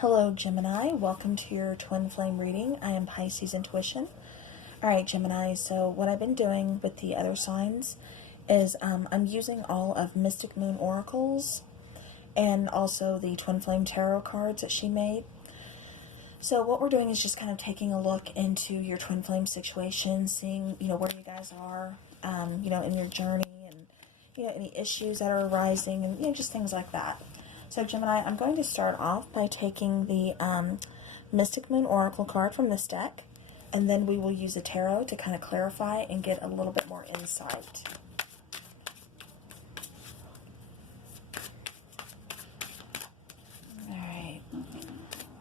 Hello Gemini, welcome to your twin flame reading. I am Pisces Intuition. Alright Gemini, so what I've been doing with the other signs is I'm using all of Mystic Moon Oracles and also the twin flame tarot cards that she made. So what we're doing is just kind of taking a look into your twin flame situation, seeing, where you guys are, in your journey, and, any issues that are arising, and, just things like that. So Gemini, I'm going to start off by taking the Mystic Moon Oracle card from this deck, and then we will use the tarot to kind of clarify and get a little bit more insight. Alright,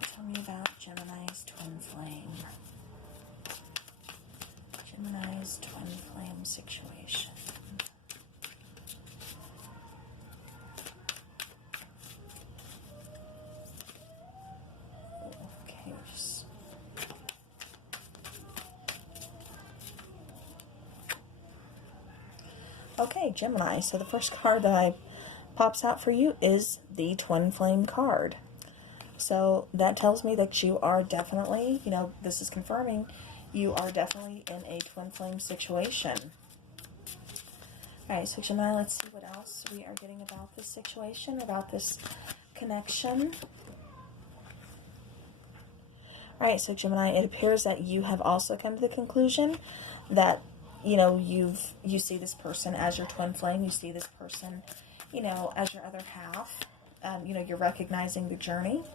tell me about Gemini's twin flame. Gemini's twin flame situation. Okay, Gemini, so the first card that pops out for you is the Twin Flame card. So that tells me that you are definitely, this is confirming, you are definitely in a Twin Flame situation. Alright, so Gemini, let's see what else we are getting about this situation, about this connection. Alright, so Gemini, it appears that you have also come to the conclusion that you see this person as your twin flame. You see this person, as your other half. You're recognizing the journey.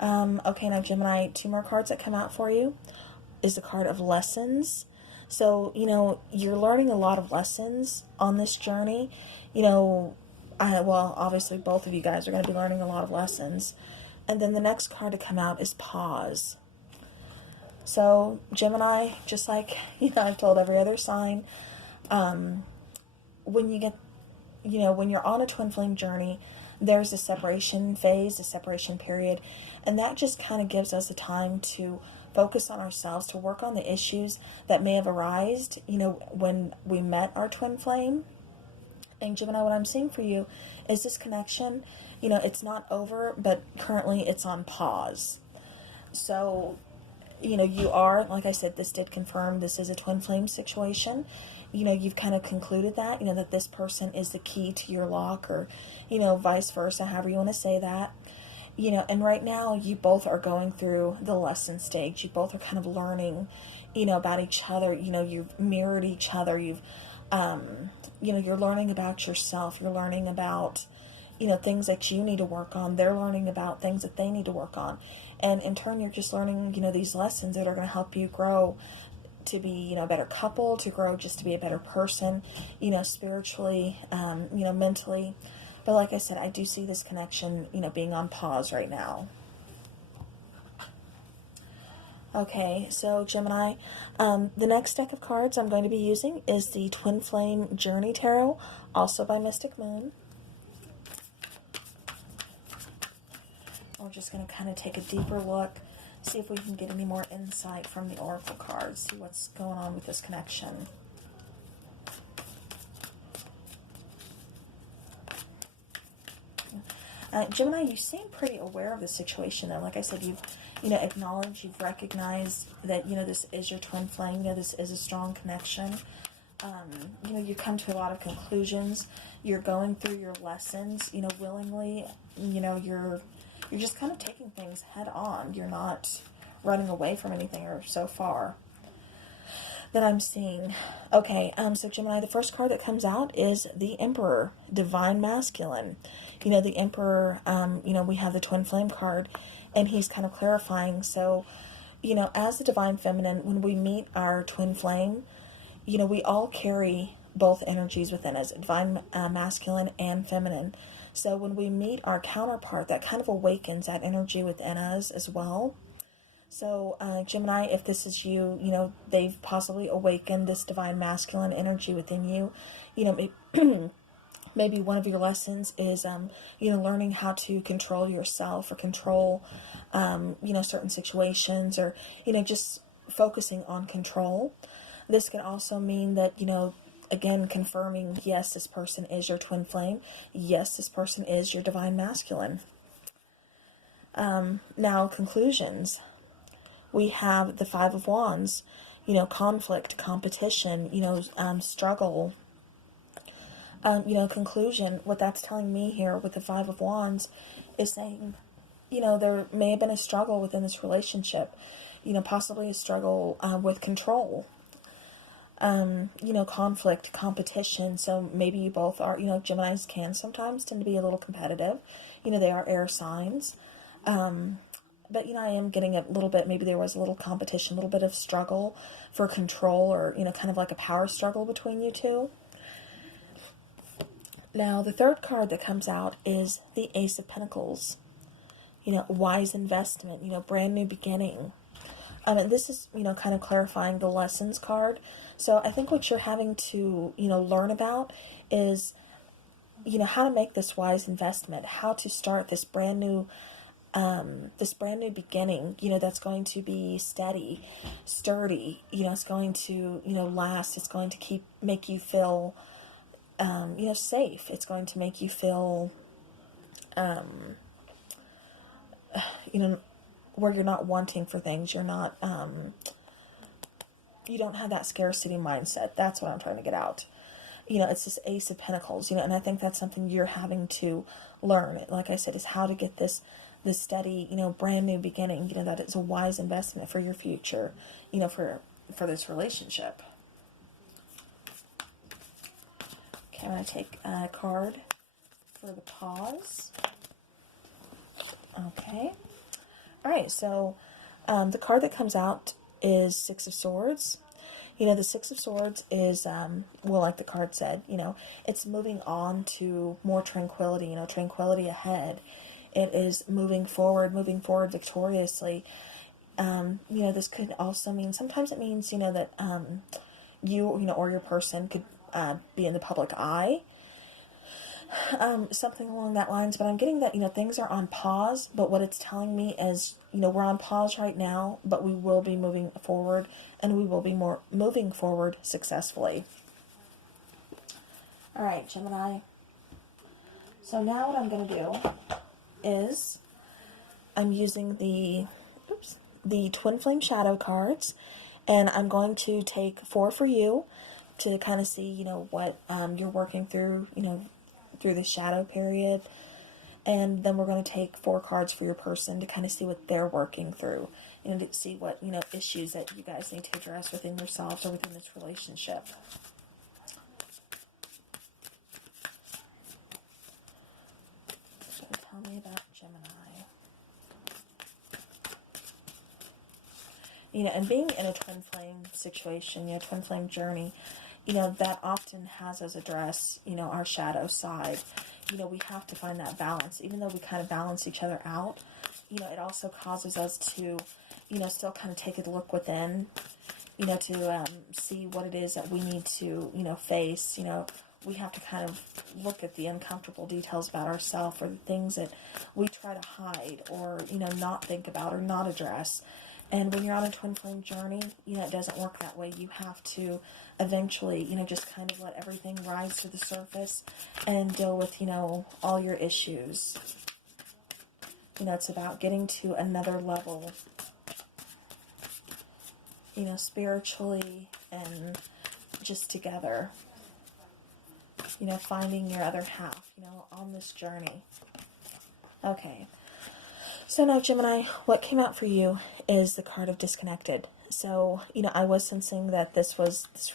Okay, now Gemini, two more cards that come out for you is the card of lessons. So, you're learning a lot of lessons on this journey. Well, obviously both of you guys are going to be learning a lot of lessons. And then the next card to come out is pause. So, Gemini, just like, I've told every other sign, when you get, when you're on a twin flame journey, there's a separation phase, a separation period, and that just kind of gives us the time to focus on ourselves, to work on the issues that may have arisen, when we met our twin flame. And Gemini, what I'm seeing for you is this connection, it's not over, but currently it's on pause. So, you are, like I said, this did confirm this is a twin flame situation. You've kind of concluded that, that this person is the key to your lock, or, vice versa, however you want to say that. And right now you both are going through the lesson stage. You both are kind of learning, about each other. You've mirrored each other. You've, you're learning about yourself. You're learning about, things that you need to work on. They're learning about things that they need to work on. And in turn, you're just learning, these lessons that are going to help you grow to be, a better couple, to grow just to be a better person, spiritually, mentally. But like I said, I do see this connection, being on pause right now. Okay, so Gemini, the next deck of cards I'm going to be using is the Twin Flame Journey Tarot, also by Mystic Moon. We're just going to kind of take a deeper look, see if we can get any more insight from the Oracle cards, see what's going on with this connection. Gemini, you seem pretty aware of the situation, though. Like I said, you've, acknowledged, you've recognized that, this is your twin flame, this is a strong connection. You come to a lot of conclusions. You're going through your lessons, willingly. You're just kind of taking things head on. You're not running away from anything, or so far that I'm seeing. Okay, so Gemini, the first card that comes out is the Emperor, Divine Masculine. The Emperor, we have the Twin Flame card, and he's kind of clarifying. So, as the Divine Feminine, when we meet our Twin Flame, we all carry both energies within us, Divine Masculine and Feminine. So when we meet our counterpart, that kind of awakens that energy within us as well. So Gemini, if this is you, they've possibly awakened this Divine Masculine energy within you. Maybe one of your lessons is, learning how to control yourself, or control, certain situations, or, just focusing on control. This could also mean that, again, confirming, yes, this person is your twin flame. Yes, this person is your Divine Masculine. Now, conclusions. We have the Five of Wands, conflict, competition, struggle. Conclusion, what that's telling me here with the Five of Wands is saying, there may have been a struggle within this relationship, possibly a struggle with control, conflict, competition. So maybe you both are, Geminis can sometimes tend to be a little competitive. They are air signs. But, I am getting a little bit, maybe there was a little competition, a little bit of struggle for control, or, kind of like a power struggle between you two. Now, the third card that comes out is the Ace of Pentacles. Wise investment, brand new beginning. And this is, kind of clarifying the lessons card. So I think what you're having to, learn about is, how to make this wise investment, how to start this brand new beginning, that's going to be steady, sturdy, it's going to, last, it's going to make you feel, safe, it's going to make you feel, where you're not wanting for things, you're not, you don't have that scarcity mindset. That's what I'm trying to get out. It's this Ace of Pentacles, and I think that's something you're having to learn. Like I said, is how to get this steady, brand new beginning, that it's a wise investment for your future, for this relationship. Okay, I'm going to take a card for the pause. Okay. All right, so the card that comes out is Six of Swords. The Six of Swords is, well, like the card said, it's moving on to more tranquility, tranquility ahead. It is moving forward victoriously. This could also mean, sometimes it means, that you, or your person could be in the public eye. Something along that lines, but I'm getting that, things are on pause, but what it's telling me is, we're on pause right now, but we will be moving forward, and we will be moving forward successfully. All right, Gemini. So now what I'm going to do is I'm using the Twin Flame Shadow cards, and I'm going to take 4 for you to kind of see, what you're working through, through the shadow period. And then we're going to take 4 cards for your person to kind of see what they're working through, and to see what, issues that you guys need to address within yourselves or within this relationship. So tell me about Gemini. And being in a twin flame situation, twin flame journey, that often has us address, our shadow side. We have to find that balance. Even though we kind of balance each other out, it also causes us to, still kind of take a look within, to see what it is that we need to, face. We have to kind of look at the uncomfortable details about ourselves, or the things that we try to hide, or, not think about, or not address. And when you're on a twin flame journey, it doesn't work that way. You have to eventually, just kind of let everything rise to the surface and deal with, all your issues. It's about getting to another level, spiritually and just together. Finding your other half, on this journey. Okay. So now, Gemini, what came out for you is the card of disconnected. So, I was sensing that this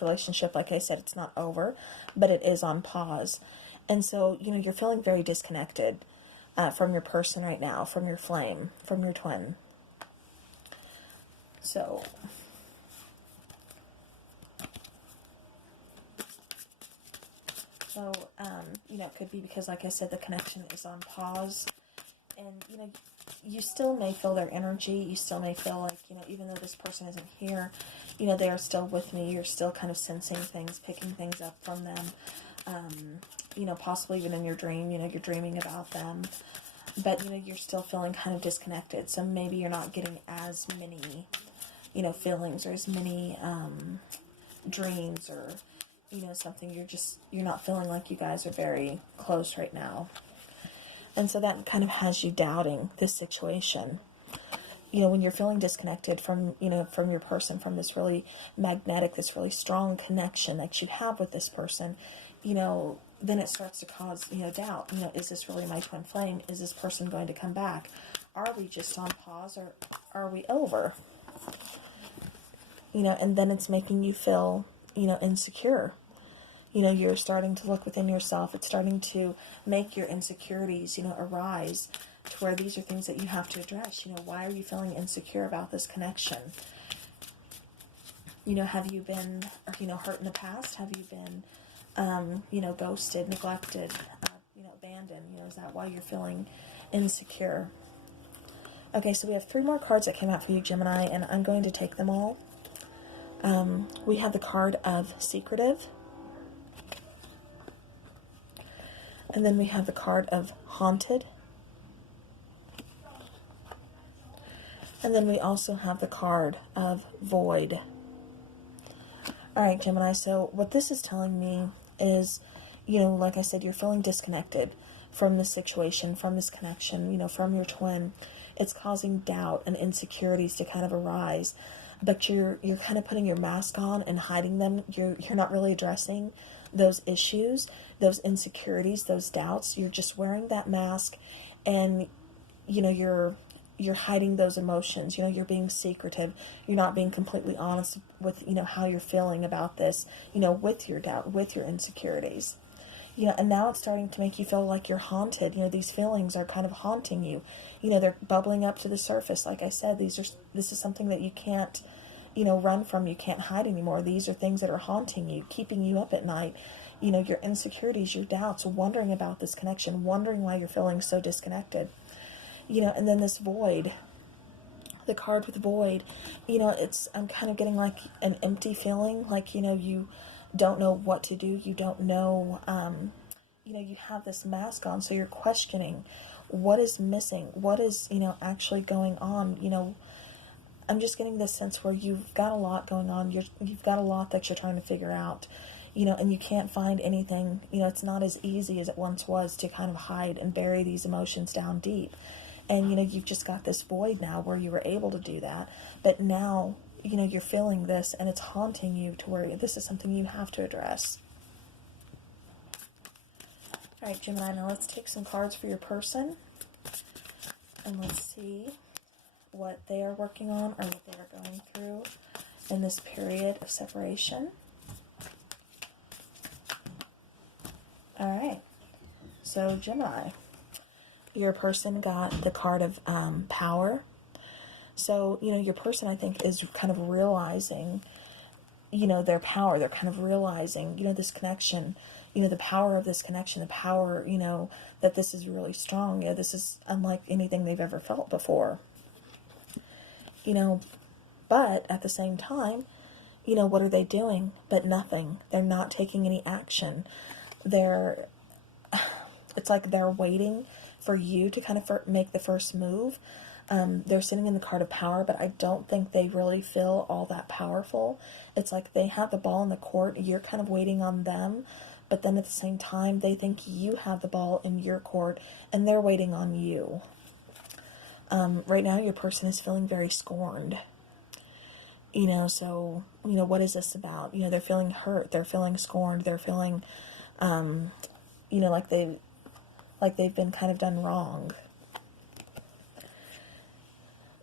relationship, like I said, it's not over, but it is on pause. And so, you're feeling very disconnected from your person right now, from your flame, from your twin. So, it could be because, like I said, the connection is on pause. And, you still may feel their energy. You still may feel like, even though this person isn't here, they are still with me. You're still kind of sensing things, picking things up from them. Possibly even in your dream, you're dreaming about them. But, you're still feeling kind of disconnected. So maybe you're not getting as many, feelings, or as many dreams, or, something. You're not feeling like you guys are very close right now. And so that kind of has you doubting this situation. You know, when you're feeling disconnected from, you know, from your person, from this really magnetic, this really strong connection that you have with this person, you know, then it starts to cause, you know, doubt. You know, is this really my twin flame? Is this person going to come back? Are we just on pause, or are we over? You know, and then it's making you feel, you know, insecure. You know, you're starting to look within yourself. It's starting to make your insecurities, you know, arise, to where these are things that you have to address. You know, why are you feeling insecure about this connection? You know, have you been, you know, hurt in the past? Have you been, you know, ghosted, neglected, you know, abandoned? You know, is that why you're feeling insecure? Okay, so we have 3 more cards that came out for you, Gemini, and I'm going to take them all. We have the card of secretive. And then we have the card of haunted. And then we also have the card of void. Alright, Gemini, so what this is telling me is, you know, like I said, you're feeling disconnected from this situation, from this connection, you know, from your twin. It's causing doubt and insecurities to kind of arise. But you're kind of putting your mask on and hiding them. You're not really addressing those issues, those insecurities, those doubts. You're just wearing that mask, and you know, you're hiding those emotions. You know, you're being secretive. You're not being completely honest with, you know, how you're feeling about this, you know, with your doubt, with your insecurities. You know, and now it's starting to make you feel like you're haunted. You know, these feelings are kind of haunting you. You know, they're bubbling up to the surface. Like I said, this is something that you can't, you know, run from. You can't hide anymore. These are things that are haunting you, keeping you up at night. You know, your insecurities, your doubts, wondering about this connection, wondering why you're feeling so disconnected. You know, and then this void, the card with void, you know, I'm kind of getting like an empty feeling, like, you know, you don't know what to do. You don't know, you know, you have this mask on, so you're questioning what is missing, what is, you know, actually going on. You know, I'm just getting this sense where you've got a lot going on. You've got a lot that you're trying to figure out, you know, and you can't find anything. You know, it's not as easy as it once was to kind of hide and bury these emotions down deep. And, you know, you've just got this void now where you were able to do that. But now, you know, you're feeling this and it's haunting you, to where this is something you have to address. All right, Gemini, now let's take some cards for your person. And let's see what they are working on, or what they are going through in this period of separation. All right. So, Gemini, your person got the card of power. So, you know, your person, I think, is kind of realizing, you know, their power. They're kind of realizing, you know, this connection, you know, the power of this connection, the power, you know, that this is really strong. You know, this is unlike anything they've ever felt before. You know, but at the same time, you know, what are they doing? But nothing. They're not taking any action. It's like they're waiting for you to kind of make the first move. They're sitting in the card of power, but I don't think they really feel all that powerful. It's like they have the ball in the court. You're kind of waiting on them, but then at the same time, they think you have the ball in your court, and they're waiting on you. Right now, your person is feeling very scorned. You know, so, you know, what is this about? You know, they're feeling hurt. They're feeling scorned. They're feeling, you know, like they've been kind of done wrong.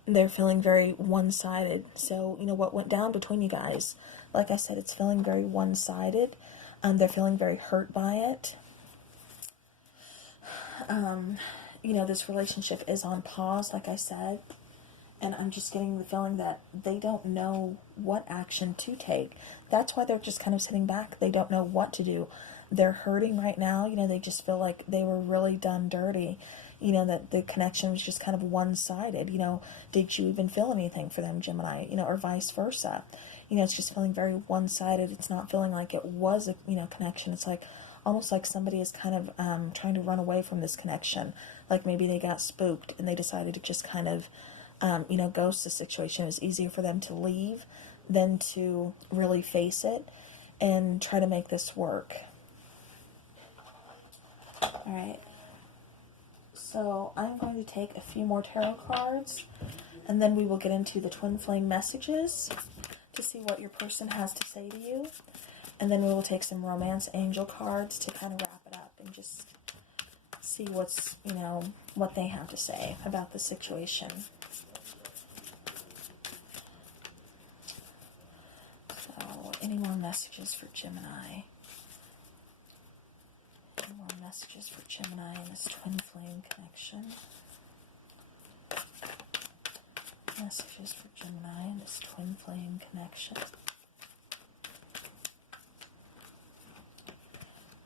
They're feeling very one-sided. So, you know, what went down between you guys? Like I said, it's feeling very one-sided. They're feeling very hurt by it. You know, this relationship is on pause, like I said. And I'm just getting the feeling that they don't know what action to take. That's why they're just kind of sitting back. They don't know what to do. They're hurting right now. You know, they just feel like they were really done dirty. You know, that the connection was just kind of one-sided. You know, did you even feel anything for them, Gemini? You know, or vice versa. You know, it's just feeling very one-sided. It's not feeling like it was a, you know, connection. It's like almost like somebody is kind of trying to run away from this connection. Like maybe they got spooked and they decided to just kind of, you know, ghost the situation. It was easier for them to leave than to really face it and try to make this work. All right. So I'm going to take a few more tarot cards, and then we will get into the twin flame messages to see what your person has to say to you. And then we will take some romance angel cards to kind of wrap it up and just see what's, what they have to say about the situation. So, any more messages for Gemini? Any more messages for Gemini in this twin flame connection? Messages for Gemini in this twin flame connection.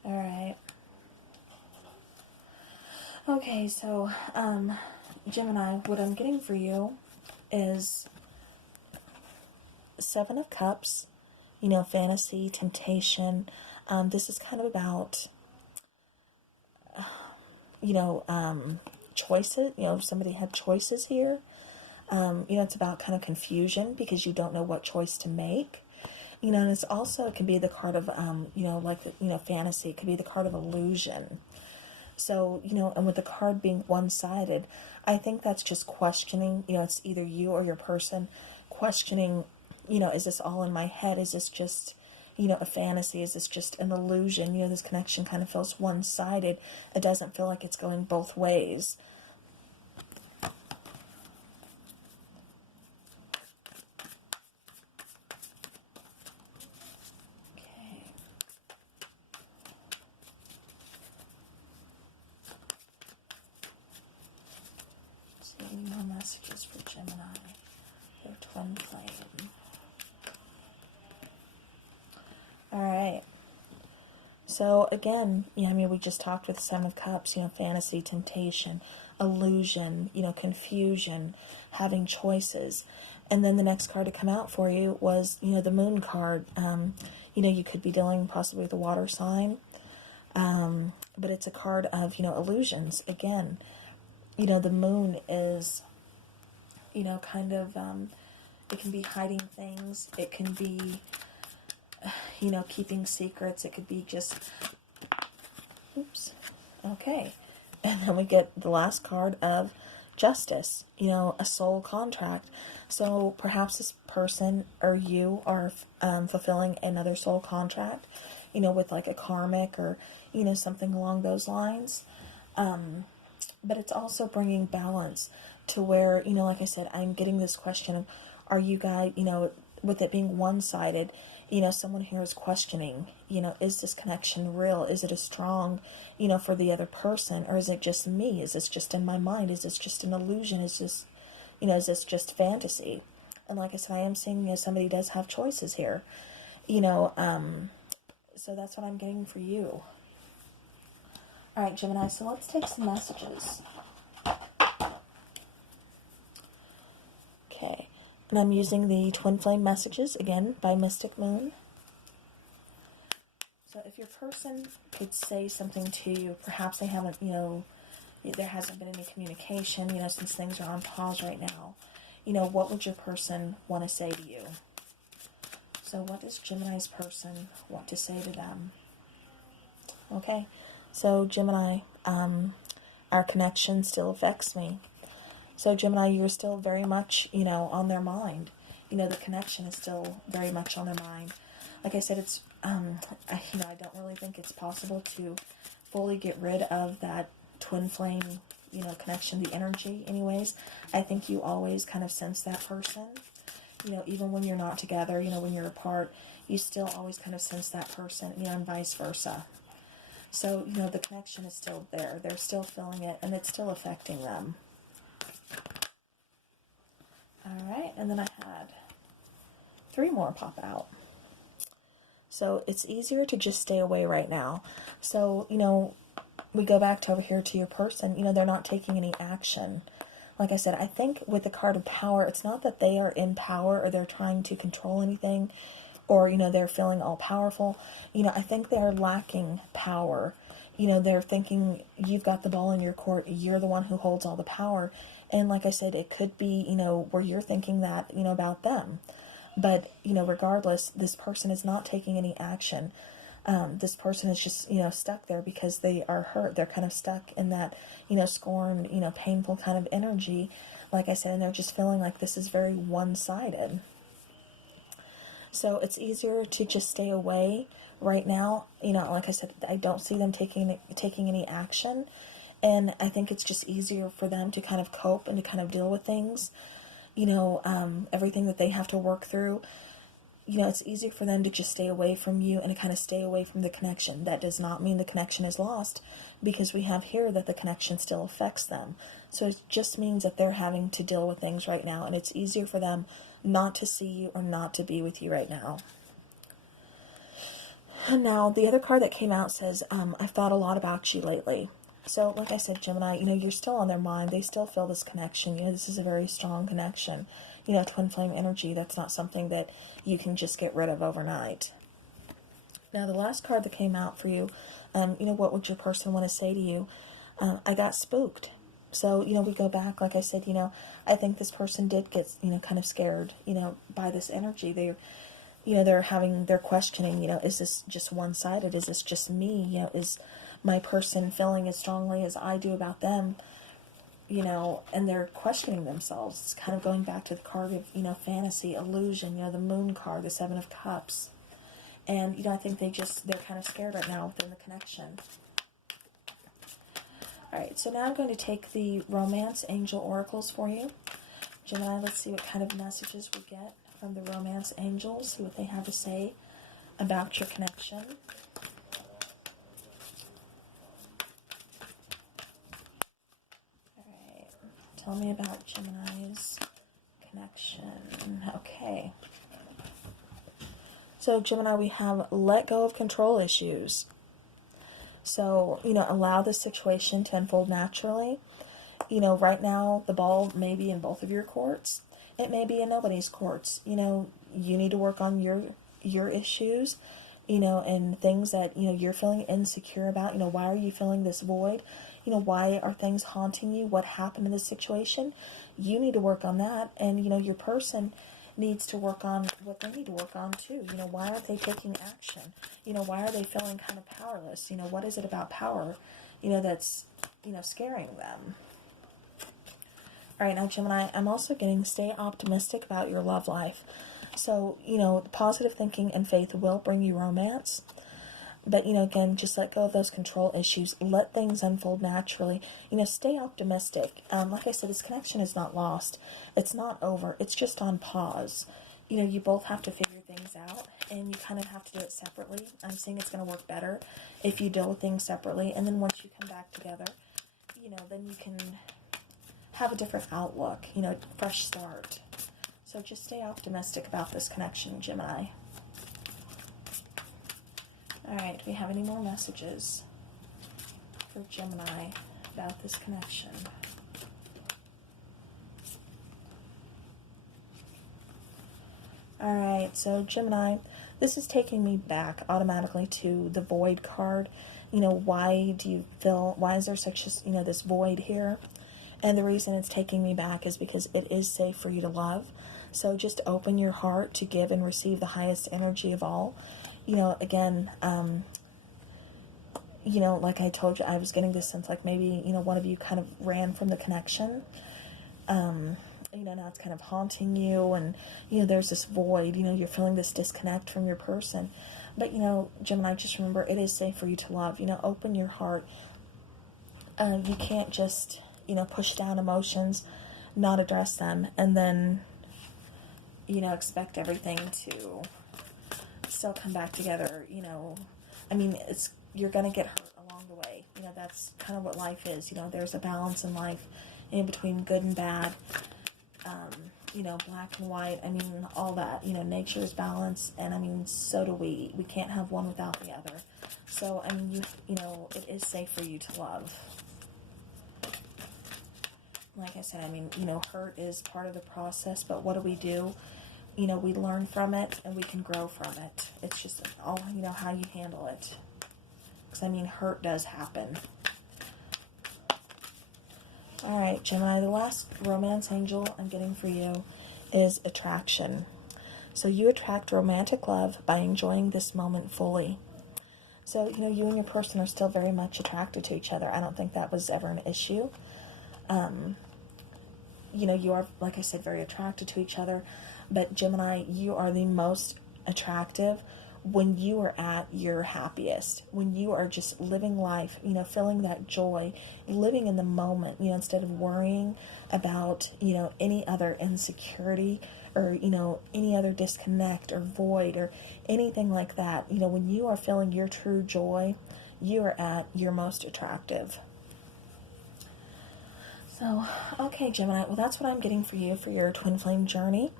Alright. Okay, so, Gemini, what I'm getting for you is Seven of Cups, fantasy, temptation. This is kind of about, choices. Somebody had choices here. It's about kind of confusion because you don't know what choice to make. And it's also, it can be the card of, fantasy. It could be the card of illusion. So, and with the card being one-sided, I think that's just questioning, it's either you or your person questioning, is this all in my head? Is this just, a fantasy? Is this just an illusion? This connection kind of feels one-sided. It doesn't feel like it's going both ways. Any more messages for Gemini, their twin flame. Alright. So again, we just talked with Seven of Cups, fantasy, temptation, illusion, confusion, having choices. And then the next card to come out for you was, the Moon card. You could be dealing possibly with a water sign. But it's a card of, illusions. Again, the Moon is, kind of, it can be hiding things. It can be, keeping secrets. It could be just, oops, okay. And then we get the last card of Justice, a soul contract. So perhaps this person or you are fulfilling another soul contract, with like a karmic or, something along those lines. But it's also bringing balance to where, like I said, I'm getting this question of, are you guys, with it being one-sided, someone here is questioning, is this connection real? Is it as strong, for the other person? Or is it just me? Is this just in my mind? Is this just an illusion? Is this, is this just fantasy? And like I said, I am seeing, somebody does have choices here, so that's what I'm getting for you. Alright, Gemini, so let's take some messages. Okay, and I'm using the Twin Flame Messages, again, by Mystic Moon. So if your person could say something to you, perhaps they haven't, there hasn't been any communication, since things are on pause right now, what would your person want to say to you? So what does Gemini's person want to say to them? Okay. So, Gemini, our connection still affects me. So, Gemini, you're still very much, on their mind. The connection is still very much on their mind. Like I said, it's, I don't really think it's possible to fully get rid of that twin flame, connection, the energy anyways. I think you always kind of sense that person. Even when you're not together, when you're apart, you still always kind of sense that person, and vice versa. So, the connection is still there. They're still feeling it, and it's still affecting them. Alright, and then I had 3 more pop out. So, it's easier to just stay away right now. So, we go back to over here to your person. They're not taking any action. Like I said, I think with the card of power, it's not that they are in power or they're trying to control anything, or, they're feeling all-powerful. I think they're lacking power. They're thinking, you've got the ball in your court, you're the one who holds all the power. And like I said, it could be, where you're thinking that, about them. But, regardless, this person is not taking any action. This person is just, stuck there because they are hurt. They're kind of stuck in that, scorn, painful kind of energy, like I said, and they're just feeling like this is very one-sided. So it's easier to just stay away right now. Like I said, I don't see them taking any action. And I think it's just easier for them to kind of cope and to kind of deal with things, everything that they have to work through. It's easier for them to just stay away from you and to kind of stay away from the connection. That does not mean the connection is lost, because we have here that the connection still affects them. So it just means that they're having to deal with things right now, and it's easier for them not to see you or not to be with you right now. And now the other card that came out says, I've thought a lot about you lately. So like I said, Gemini, you're still on their mind. They still feel this connection. This is a very strong connection. Twin flame energy, that's not something that you can just get rid of overnight. Now, the last card that came out for you, what would your person want to say to you? I got spooked. So, we go back, like I said, I think this person did get, kind of scared, by this energy. They're questioning, is this just one-sided? Is this just me? Is my person feeling as strongly as I do about them? And they're questioning themselves. It's kind of going back to the card of, fantasy, illusion, the moon card, the Seven of Cups. And, I think they're kind of scared right now within the connection. Alright, so now I'm going to take the Romance Angel Oracles for you. Gemini, let's see what kind of messages we get from the Romance Angels, see what they have to say about your connection. Tell me about Gemini's connection. Okay. So, Gemini, we have let go of control issues. So, allow the situation to unfold naturally. Right now, the ball may be in both of your courts. It may be in nobody's courts. You need to work on your issues, and things that, you're feeling insecure about. Why are you feeling this void? Why are things haunting you? What happened in this situation? You need to work on that. And, your person needs to work on what they need to work on too. Why aren't they taking action? Why are they feeling kind of powerless? What is it about power, that's, scaring them? All right, now, Gemini, I'm also getting stay optimistic about your love life. So, positive thinking and faith will bring you romance. But, again, just let go of those control issues. Let things unfold naturally. Stay optimistic. Like I said, this connection is not lost. It's not over. It's just on pause. You both have to figure things out, and you kind of have to do it separately. I'm seeing it's going to work better if you deal with things separately. And then once you come back together, then you can have a different outlook, fresh start. So just stay optimistic about this connection, Gemini. Alright, do we have any more messages for Gemini about this connection? Alright, so Gemini, this is taking me back automatically to the void card. Why is there such a, this void here? And the reason it's taking me back is because it is safe for you to love. So just open your heart to give and receive the highest energy of all. Again, like I told you, I was getting this sense like maybe, one of you kind of ran from the connection. Now it's kind of haunting you, and, there's this void, you're feeling this disconnect from your person. But, Gemini, just remember, it is safe for you to love. Open your heart. You can't just, push down emotions, not address them, and then, expect everything to still come back together. You're going to get hurt along the way. That's kind of what life is. There's a balance in life in between good and bad, black and white. All that. Nature is balance, and so do we. We can't have one without the other. So, it is safe for you to love. Like I said, hurt is part of the process, but what do? We learn from it, and we can grow from it. It's just all, how you handle it. Because, hurt does happen. Alright, Gemini, the last romance angel I'm getting for you is attraction. So you attract romantic love by enjoying this moment fully. So, you and your person are still very much attracted to each other. I don't think that was ever an issue. You are, like I said, very attracted to each other. But Gemini, you are the most attractive when you are at your happiest, when you are just living life, feeling that joy, living in the moment, instead of worrying about, any other insecurity or, any other disconnect or void or anything like that. When you are feeling your true joy, you are at your most attractive. So, okay, Gemini, well, that's what I'm getting for you for your twin flame journey.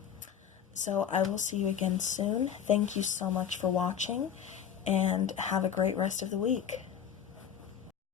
So I will see you again soon. Thank you so much for watching, and have a great rest of the week.